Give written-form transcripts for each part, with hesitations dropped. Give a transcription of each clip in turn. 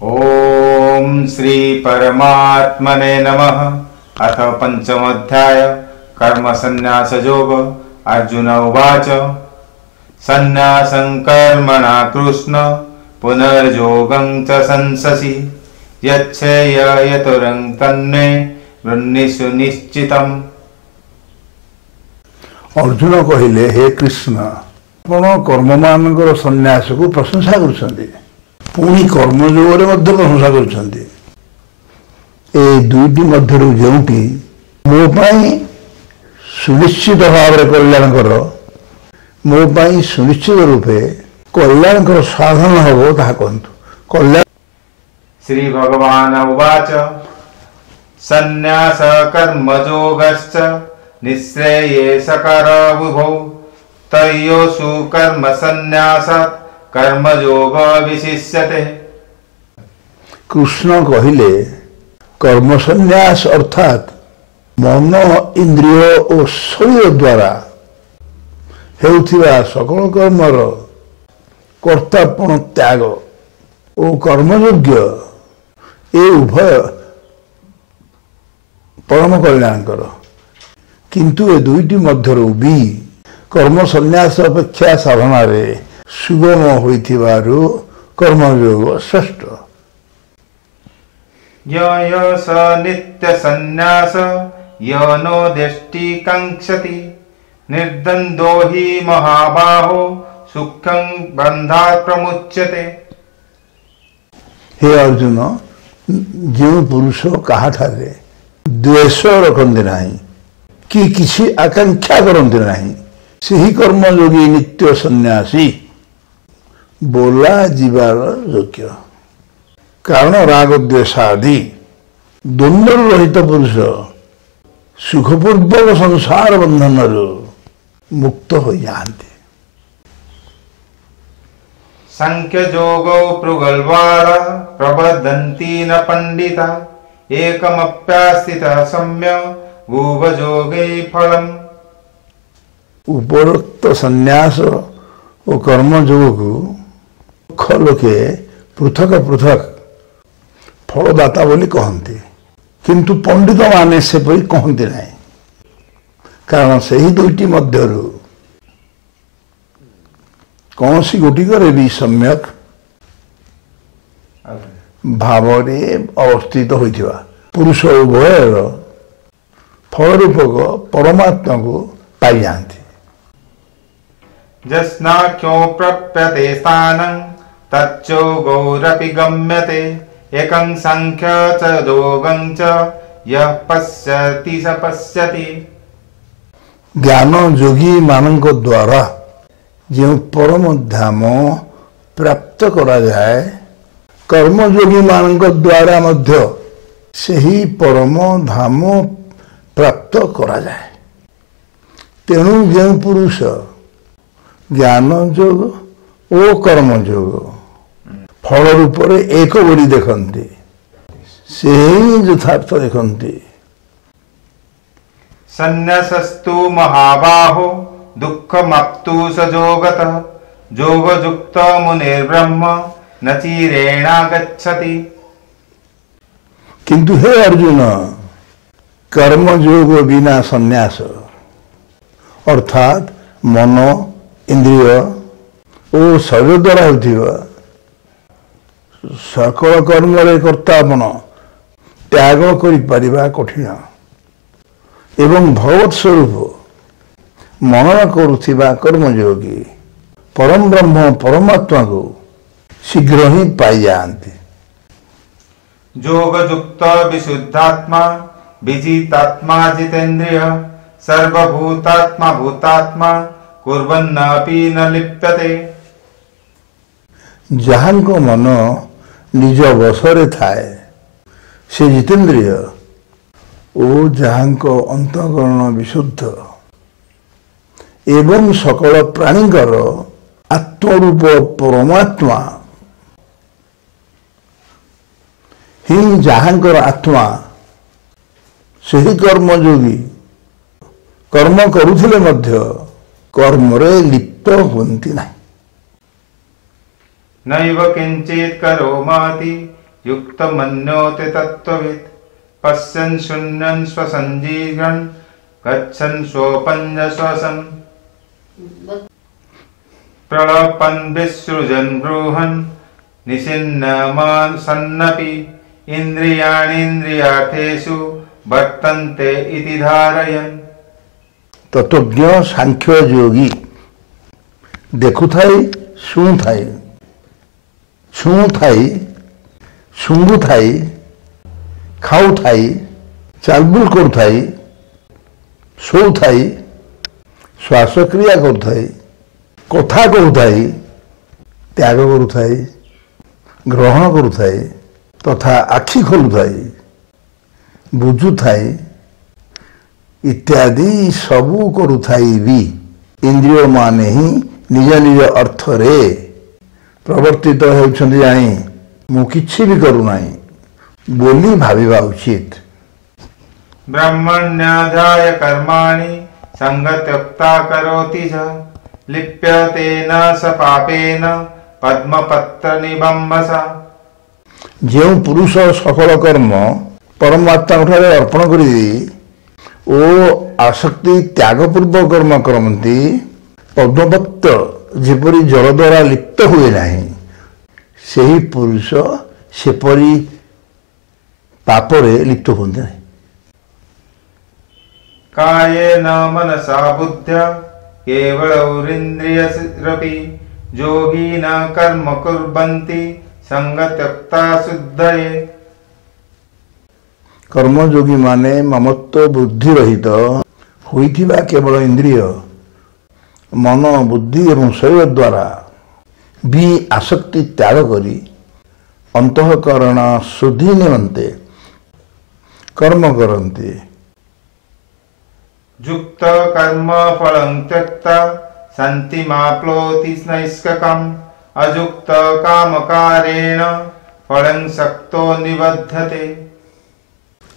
ओम श्री परमात्मने नमः। अथ पंचमोऽध्याय कर्म संन्यास योग। अर्जुन उवाच संन्यासं कर्मणा कृष्ण पुनर्योगं च संससि यच्छेय यतुरं तन्मे वृन्निषु निश्चितम्। अर्जुन कहले हे कृष्ण आपण कर्म मानकर संन्यास को प्रशंसा कर पुणी कर्मयोगे मध्य प्रशंसा कर दुईटी मध्य जोटी मो सुनिश्चित भाव कल्याणकर मो सुनिश्चित रूपे कल्याणकर साधन हम ता कहतु कल्याण। श्री भगवान उवाच संन्यास कर्मयोगश्च निःश्रेयेशकर विभो तयोसु कर्म संन्यासात् कर्मयोग विशिष्यते। कृष्ण कहले कर्म संन्यास अर्थात मन इंद्रिय और शरीर द्वारा हेउथिबा सकल कर्मर कर्तापण त्याग और कर्मयोग्य ए उभय परम कल्याणकर किंतु ए दुईटी मध्यरु भी कर्म संन्यास अपेक्षा साधना रे सुगम होइथिबारु कर्मयोग श्रेष्ठ। य स नित्य संन्यास य नो देष्टि कांक्षति निर्द्वन्द्वो हि महाबाहो सुखं बंधात् प्रमुच्यते। हे अर्जुन जो पुरुष कहा ठारे द्वेष रखते नहीं कि किसी आकांक्षा करते नहीं सही कर्मयोगी नित्य सन्यासी बोला जीवार योग्य। कारण राग द्वेष आदि द्वंद्व रहित पुरुष सुखपूर्वक संसार बंधन मुक्त हो जाते। संख्य जोगो प्रगल्भाः प्रबद्धन्ति न पंडिता एकमप्यास्थितः सम्य भूवजोगे फलम्। उपरोक्त संन्यास और कर्मयोग को लोके पृथक पृथक फलदाता बोली कहते किंतु पंडित माने से परी कहते नहीं। कारण से ही दुईटी मध्यरु कौन सी गोटिकर भी सम्यक भाव अवस्थित होइथिबा पुरुष उभयर फल रूपक परमात्मा को पाई जाती। जस्नाख्यो प्रप्यते स्थानं तच्चोगौरपि गम्यते एकं संख्य च योगं च यः पश्यति स पश्यति। ज्ञान योगी मानक द्वारा जो परम धाम प्राप्त करा जाए कर्मयोगी मानक द्वारा मध्य सही परम धाम प्राप्त करा जाए। तेणु जो पुरुष ज्ञान योग और कर्म योग फल रूप एक बोली देखते से यथार्थ देखते। संन्यासस्तु महाबाहो दुःखमप्तु स जोगतः योगयुक्त मुनिर्ब्रह्म न चिरेणागच्छति। किंतु हे अर्जुन कर्म योग बिना संन्यास अर्थात मन इंद्रिय और शरीर द्वारा होता सकल कर्म कर्तापन त्याग कर कठिन एवं भगवत स्वरूप मनन करुवा कर्मयोगी परम ब्रह्म परमात्मा को शीघ्र ही पाई जाते। योगयुक्त विशुद्धात्मा विजितात्मा जितेन्द्रिय सर्वभूतात्मा भूतात्मा कुर्वन्नपि न लिप्यते। जहां को मन निज वशरे थाए से जितेन्द्रिय ओ जहां को अंतःकरण विशुद्ध एवं सकल प्राणीकर आत्मरूप परमात्मा ही जहांकर आत्मा से ही कर्मयोगी कर्म करुथिले मध्य कर्मरे लिप्त होती नहीं। नैव किंचित करोमाति युक्तमन्योते तत्त्ववित् पश्यन् शून्यं स्वसञ्जीवन् गच्छन् स्वोपञ्जश्वसन् प्रलपन् विसृजन् ब्रूहन् निषिन्नमन् सन्नपि इन्द्रियाणीन्द्रियार्थेषु वर्तन्ते इति धारयन्। तत्वज्ञ सांख्य योगी देखुथाई शुणुथाई छुँथाई शुंगुथाई खाऊथाई चालबुल करुथाई शोथाई श्वासक्रिया करुथाई कथा करुथाई त्याग करुथाई ग्रहण करुथाई तथा आखि खोलुथाई बुझुथाई इत्यादि सबू करुथाई भी इंद्रिय माने ही निज निज अर्थ रे प्रवर्तित होउछन्ति जानी मु किछि भी करुनाई बोली भाविबा उचित। ब्रह्मण्याध्याय कर्माणि संगत्यक्ता करोति च लिप्यते न स पापेन पद्मपत्र निबम्बसा। जो पुरुष सकल कर्म परमात्मा ठारे अर्पण करी ओ आसक्ति त्यागपूर्वक कर्म करमती पद्मपत्र जेपरी जल द्वारा लिप्त हुए नहीं सही पुरुष सेपरी पापरे लिप्त होते नहीं। कायेन मनसा बुद्ध्या केवलौरिन्द्रियरपि योगिन कर्म कुर्वन्ति संगत्यक्ता शुद्धये। कर्मयोगी माने ममत्व बुद्धि रहित होइथिबा केवल इंद्रिय मन बुद्धि एवं शरीर द्वारा भी आसक्ति त्याग करी अंतःकरण शुद्धि निमंते कर्म करन्ति। युक्त कर्म फलं त्यक्ता शान्तिमाप्नोति नैष्ककम् अयुक्त कामकारेण फलं शक्तो निबध्यते।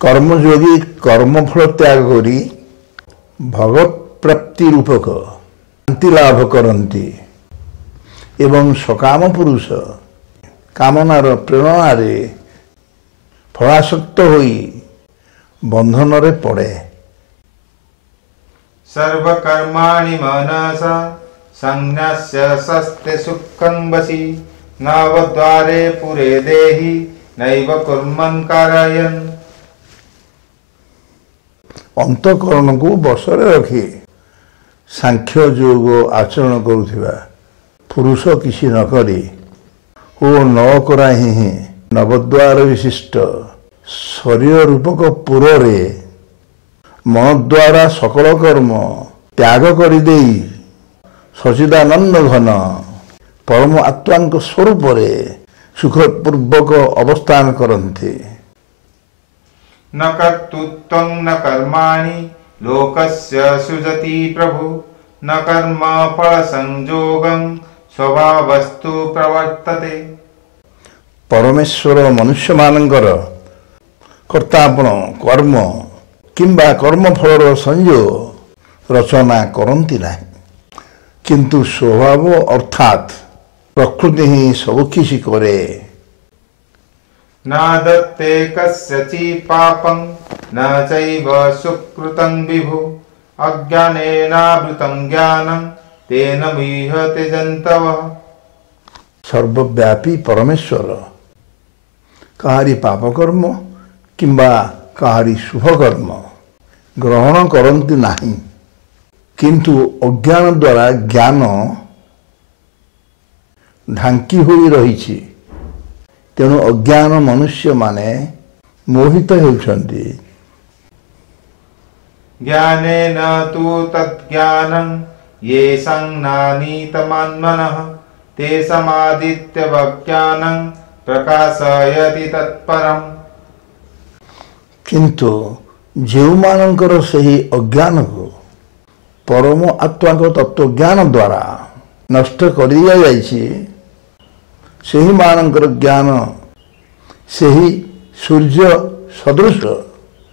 कर्मयोगी कर्मफल त्याग करी भगवत प्राप्ति रूपक शांति लाभ करती एवं सकाम पुरुष कामनार प्रेरणा फलासक्त होई बंधन रे पड़े। सर्वकर्माणि मनसा संन्यास्य सस्ते सुखं वशी नवद्वारे पुरे देहि नैव कुर्मन् कारयन्। अंतकरण को बसरे रखी सांख्य योग आचरण करुथिबा पुरुष किसी न करी ओ न करा ही नवद्वार विशिष्ट शरीर रूपक पुरे मन द्वारा सकल कर्म त्याग कर सचिदानंद घन परम आत्मा स्वरूप सुखपूर्वक अवस्थान करन्ति। न कर्तृत्वं न कर्माणि लोकस्य सृजति प्रभु न कर्म फल संयोगं स्वभावस्तु प्रवर्तते। परमेश्वर मनुष्य मानकर कर्तापन कर्म किंबा कर्म फलर संयोग रचना करती नहीं किंतु स्वभाव अर्थात प्रकृति ही सब किसी करे। न दत्ते कस्यचित् पापं न चैव सुकृतं विभु अज्ञानेनावृतं ज्ञानं तेन मुह्यते जन्तवः। सर्वव्यापी परमेश्वर कहारी पाप कर्म किंबा कहारी शुभ कर्म ग्रहण करती नहीं किंतु अज्ञान द्वारा ज्ञान ढांकी हुई रही तेणु अज्ञान मनुष्य माने मोहित होउछन्ति। ज्ञानेन तु तज्ज्ञानं येषां नानीतमात्मनः तेषामादित्यवज्ञानं प्रकाशयति तत्परम्। किंतु जो मानकर सही अज्ञान को परम आत्मा को तत्व ज्ञान द्वारा नष्ट कर दिया जाइछि सही मानकर ज्ञान सही सूर्य सदृश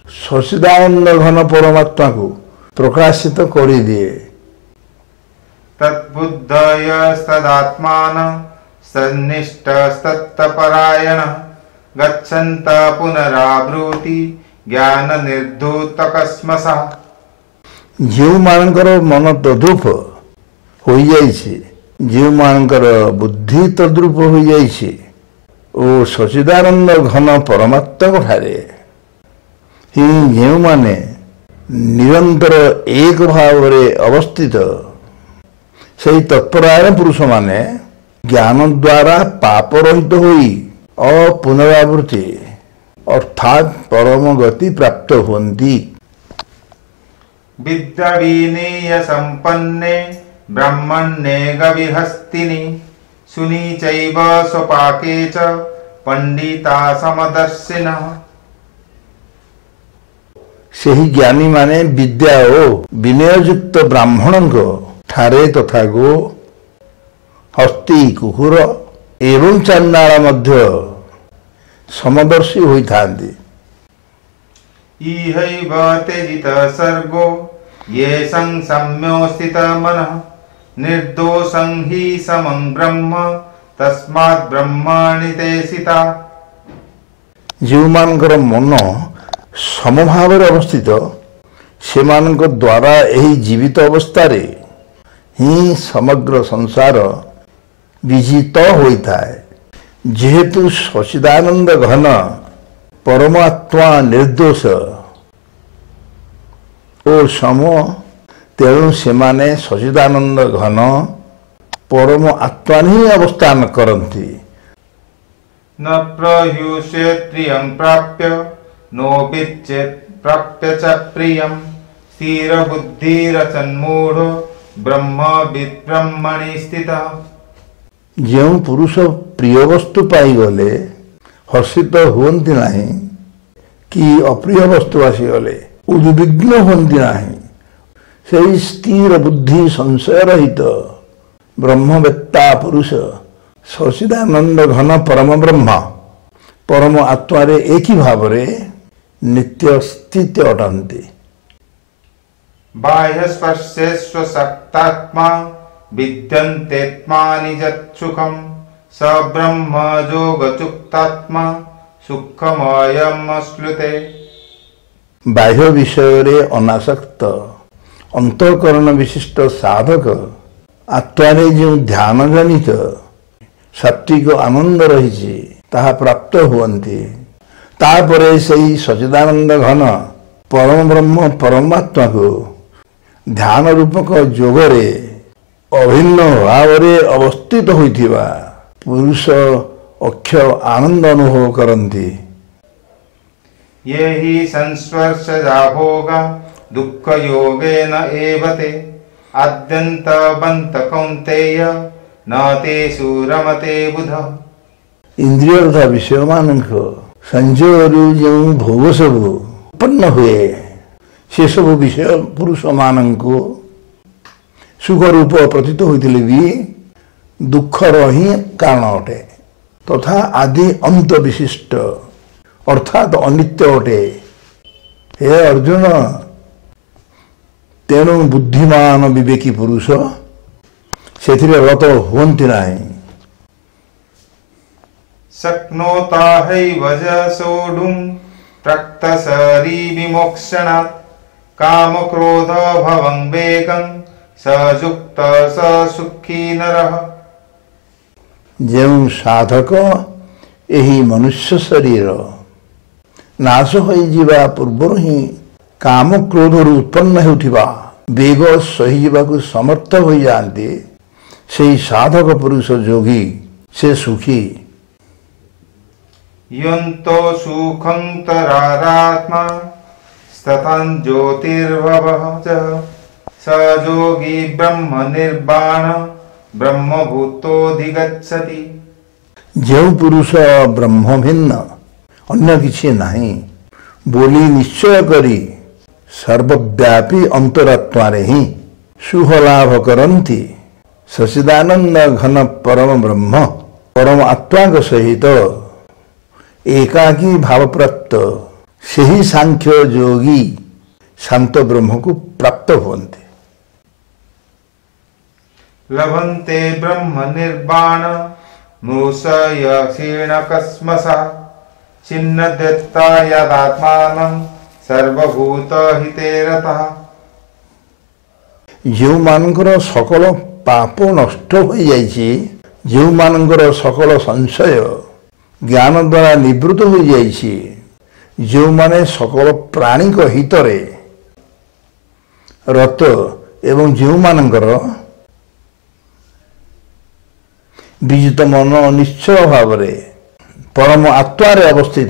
सचिदानंद घन परमात्मा को प्रकाशित कर दिए। तद्बुद्धयस्तदात्मान सन्निष्ठस्तत्परायण गच्छन्त पुनरावृत्ति ज्ञान निर्धूतकस्मसः। जो मानकर मन तद्रूप हो जाइए, जो मानकर बुद्धि तद्रूप हो जाइए, ओ सचिदानंद घन परमात्मा ठारे ही जो माने निरंतर एक भाव रे अवस्थित से तत्परायण पुरुष माने ज्ञान द्वारा पाप रहित होई अपुनरावृत्ति अर्थात परम गति प्राप्त हुंती। विद्या विनीय संपन्ने ब्रह्मण्ये गविहस्तिनि सुनी चैव स्वपाके च पंडिता समदर्शिनः। सही ज्ञानी माने विद्या ओ विनययुक्त ब्राह्मण को ठारे तथा गो हस्ती कुकुर एवं चांडाल मध्य समदर्शी होइथांती। इहैव त्यजित सर्गो ये संसम्योस्थित मनः निर्दोषं हि समं ब्रह्म तस्मात् ब्रह्माणि ते सिता। जो मानकर मन समभाव अवस्थित से मानक द्वारा यही जीवित अवस्था रे ही समग्र संसार विजित होता है। जेहेतु सचिदानंद घन परमात्मा निर्दोष ओ सम, तेणु से माने सचिदानंद घन परम आत्मा ही अवस्थान करती। न प्रह्युष्येत् प्रियं प्राप्य नो विच्येत् प्राप्य च प्रियं स्थिरबुद्धिरचन्मूढो ब्रह्मविद् ब्रह्मणि स्थितः। जो पुरुष प्रिय वस्तु पाईगले हर्षित हुंती नहीं कि अप्रिय वस्तु आसीगले उद्विग्न हुंती नहीं, से स्थिर बुद्धि संशय रहित ब्रह्मवेत्ता पुरुष सचिदानंद घन परम ब्रह्म परम आत्मा रे एक ही भाव रे नित्य स्थित अटंती। बाह्य स्पर्शेष्व सक्तात्मा विद्यन्तेत्मानि जत्सुखं स ब्रह्म जोगचुक्तात्मा सुखमयमश्नुते। बाह्य विषय रे अनासक्त अंतःकरण विशिष्ट साधक आत्मा जो ध्यान जनित सात्विक आनंद रही ताहा प्राप्त हुअन्ति। तापरे सही सचिदानंद घन परम ब्रह्म परमात्मा को ध्यान रूपक जोगरे अभिन्न भाव रे अवस्थित होइथिबा पुरुष अक्षय आनंद अनुभव करन्ति। ये हि संस्पर्शजा भोगा दुःख योगेन एवते आद्यन्तवन्त कौन्तेय न तेषु रमते बुध। इंद्रिय तथा विषय मानक संजोग जो भोग सब उत्पन्न हुए से सब विषय पुरुष मानक सुख रूप प्रतीत होते भी दुखर ही कारण अटे तथा आदि अंत विशिष्ट अर्थात अनित्य अटे। हे अर्जुन, तेणु बुद्धिमान विवेकी पुरुष से रत हुंती नहीं। शक्नोता हैव च सोढुं प्रक्तसरी विमोक्षणात् कामक्रोध भवं वेगं स युक्त स सुखी नरः। जो साधक यही मनुष्य शरीर नाश हो जीवा पूर्व ही काम क्रोध उत्पन्न होथिबा वेग सही जीवाकु समर्थ हो जाते से साधक पुरुष जोगी से सुखी। यन्तो सुखं तरारात्मा स्थतं ज्योतिर्भवः च स योगी ब्रह्म निर्वाण ब्रह्मभूतोऽधिगच्छति। जो पुरुष ब्रह्म भिन्न अन्य किछि नहीं बोली निश्चय करी सर्वव्यापी अंतरात्मा रे ही सुख लाभ करन्ति सचिदानंद घन परम ब्रह्म परम आत्मा के सहित एकाकी भाव प्राप्त से ही सांख्य योगी शांत ब्रह्म को प्राप्त हुअन्ति। लभन्ते ब्रह्म निर्वाण मूषय क्षीणकस्मसा छिन्नद्वैता यदात्मानं सर्वभूतहिते रतः। जो मानकर सकल पाप नष्ट हो जाइछि, जो मानकर सकल संशय ज्ञान द्वारा निवृत्त हो जाइछि, जो माने सकल प्राणी को हितरे रत एवं जो मानकर विजित मन निश्चय भाव परम आत्मारे अवस्थित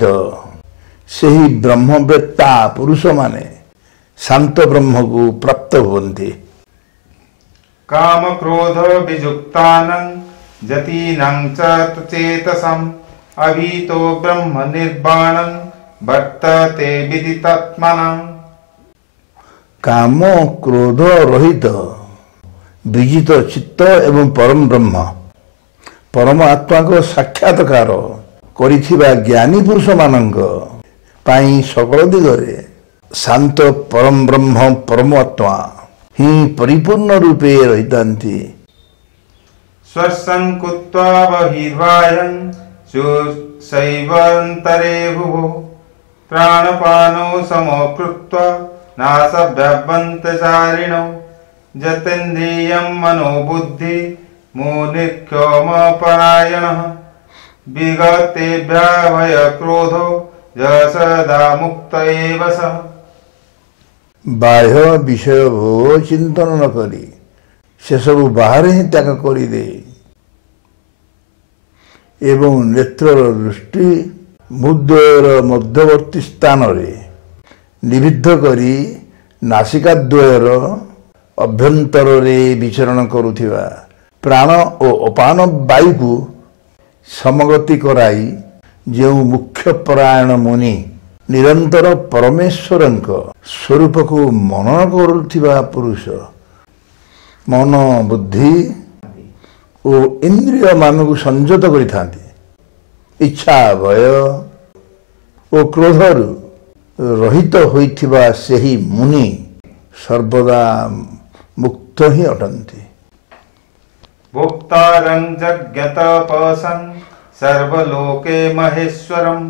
सही ब्रह्मवेत्ता पुरुष माने शांत ब्रह्म को प्राप्त हुवन्ति। काम क्रोध विजुक्तानं जतीनां च चेतसम् अभीतो ब्रह्म निर्वाणं वर्तते विदितात्मनां। काम क्रोध रहित विजित चित्त एवं परम ब्रह्म परम आत्मा को साक्षात्कार करिथिबा ज्ञानी पुरुष मानक पाई सकल दिगरे शांत परम ब्रह्म परमात्मा ही परिपूर्ण रूपे रहितांति। स्वस्सं कुत्वा बहिर्वायं शैवान्तरे भुवो प्राणपानो समो कृत्वा नासभ्यभ्यन्तचारिणो जतेन्द्रियं मनोबुद्धि मुनिक्षोमपरायणः विगतेभ्यः भयक्रोधो सदा मुक्त एव सः। बाह्य विषय भोग चिंतन न करी से सब बाहर ही त्याग करी दे एवं नेत्र दृष्टि मुद्वर मध्यवर्ती स्थान रे निविद्ध करी नासिकाद्वयर अभ्यंतर रे विचरण करुथिबा प्राण और अपान वायु को समगति कराई जो मुख्य परायण मुनि निरंतर परमेश्वर स्वरूप को मनन करुथिबा पुरुष मन बुद्धि और इंद्रिय मान को संयत करिथांती। इच्छा भय और क्रोध रहित होइथिबा सेही मुनि सर्वदा मुक्त ही अटंती। भोक्तारं जज्ञतपसं सर्वलोके महेश्वरं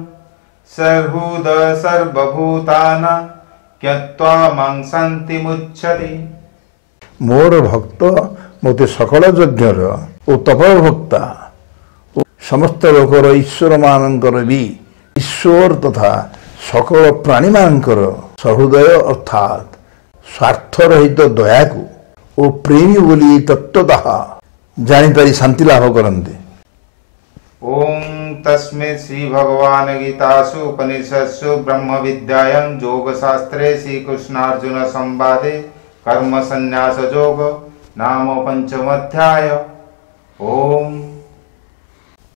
सर्वभूत सर्वभूतानां ज्ञत्वा मां शान्तिमुच्यते। मोर भक्त मोते सकल यज्ञर और तपर भक्ता समस्त लोकर ईश्वर मानकर भी ईश्वर तथा सकल प्राणी मानकर सहृदय अर्थात स्वार्थ रहित दया को और प्रेमी बोली तत्वतः जानीपारी शांति लाभ करते। ओम तस्मै श्री भगवान गीतासु उपनिषत्सु ब्रह्म विद्यायां योगशास्त्रे श्रीकृष्णार्जुन संवादे कर्म संन्यास योग नाम पंचम अध्याय। ओम